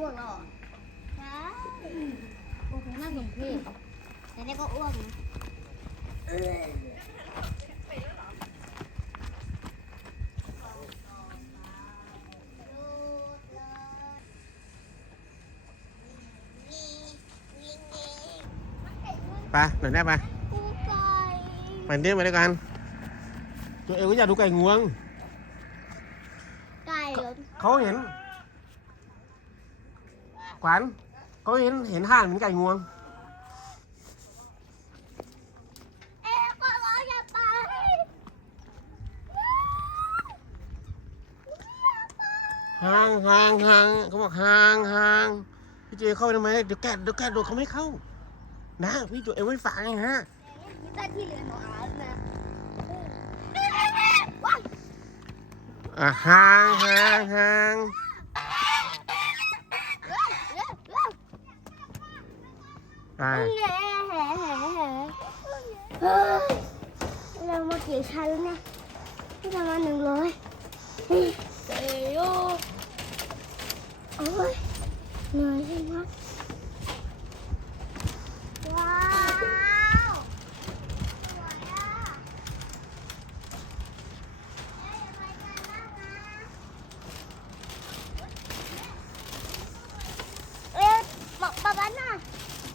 อ้วกแล้วเหรอใช่โอ้โหน่าสมเพชแต่นี่ก็อ้วกนะเออมีมีมีไปหน่อยได้ปะกูไก่ไปเดินมาด้วยกัน ตัวเองก็อยากดูไก่งวง ไก่เหรอ เขาเห็น ขวัญเขาเห็นเห็นห่านเหมือนไก่งวง เอ๊ะก็ร้องอย่าไปห่างห่างห่างเขาบอกห่างห่างพี่เจเข้าไปทำไมเดี๋ยวแกะเดี๋ยวแกะโดดเขาไม่เข้า นะพี่ตัวเองไม่ฟังไงฮะนี่แต่ที่เหลือหนูอาร์ตนะอะห่างห่างห่าง เร็วเร็วเร็ว ไปแหน่แหน่แหน่แหน่เฮ้ยเรามากี่ชั้นแล้วเนี่ยที่ประมาณหนึ่งร้อยเซโยโอ้ยเหนื่อยใช่ไหมว้าวสวยอะเอ๊ะอย่าไปกันมากนะเอ๊ะบอกป๊าป๊าน่ะ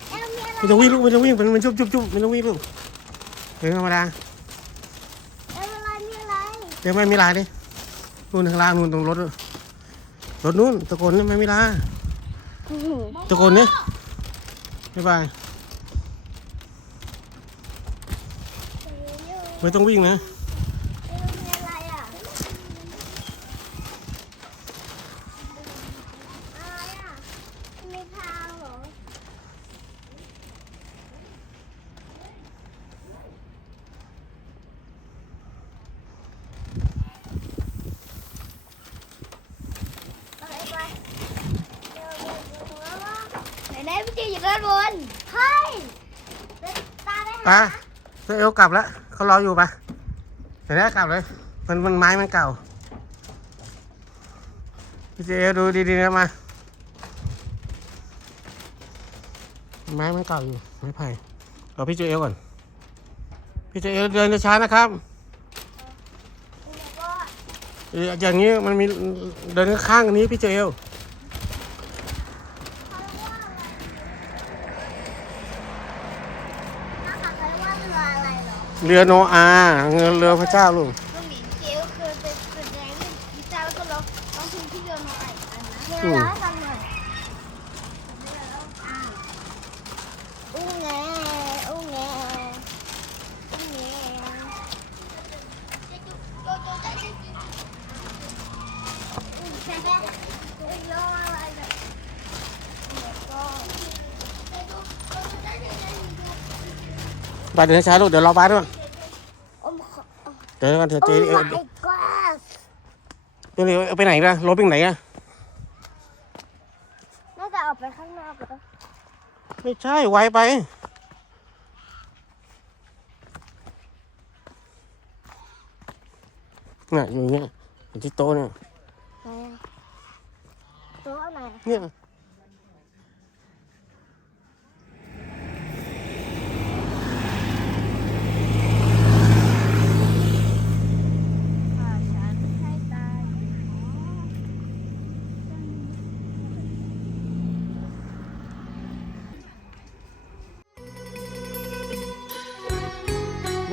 เอ๊ะมีอะไรไม่ต้องวิ่งลูกไม่ต้องวิ่งมันมันชุบชุบชุบไม่ต้องวิ่งลูกเดินธรรมดาเอ๊ะอะไรมีอะไรเดี๋ยวไม่มีลาดินู่นข้างล่างนู่นตรงรถนู่นรถนู่นตะโกนนี่ไม่มีลาตะโกนนี่บ๊ายบายไม่ต้องวิ่งนะ มีอะไรอะอะไรอะมีทางเหรอ ไปไปเดี๋ยวเดี๋ยวเดี๋ยวแล้วว่าไหนไหน พี่จีอยู่ด้านบนเฮ้ยเดินตามไปไปหาตัวเอวกลับแล้วเขารออยู่ปะเดี๋ยวได้กลับเลย มันมันไม้มันเก่าพี่เจเอวดูดีๆนะมา ไม้มันเก่าอยู่ไม้ไผ่รอพี่เจเอวก่อน พี่เจเอวเดินช้าๆนะครับเอ่ออย่างนี้มันมีเดินข้างๆอันนี้พี่เจเอว น้าขาเคยว่าเรืออะไร เรือโนอาเงินเรือพระเจ้าลูกก็หมินเจียวคือเป็นเป็นแรงเล่นกีตาร์แล้วก็ร้องร้องเพลงที่เรือมาอีกอันนะเนี่ยร้องฟังหน่อยอุ้งแงอุ้งแงอุ้งแงอุ้งแงอุ้งร้องอะไรเนี่ยก็ ไปเดินช้าๆลูกเดี๋ยวรอบ้านด้วยอมขอเดินกันเถอะโอ้เจเอว my god เดี๋ยวเดี๋ยวเอาไปไหนล่ะรถไปไหนอะน่าจะออกไปข้างนอกเหรอไม่ใช่ไวไปน่ะอยู่อย่างเงี้ยอยู่ที่โต๊ะเนี่ยไหนอะตัวไหนอะเนี่ย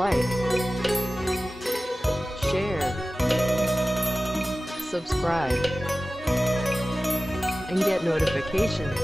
like, share, subscribe, and get notifications.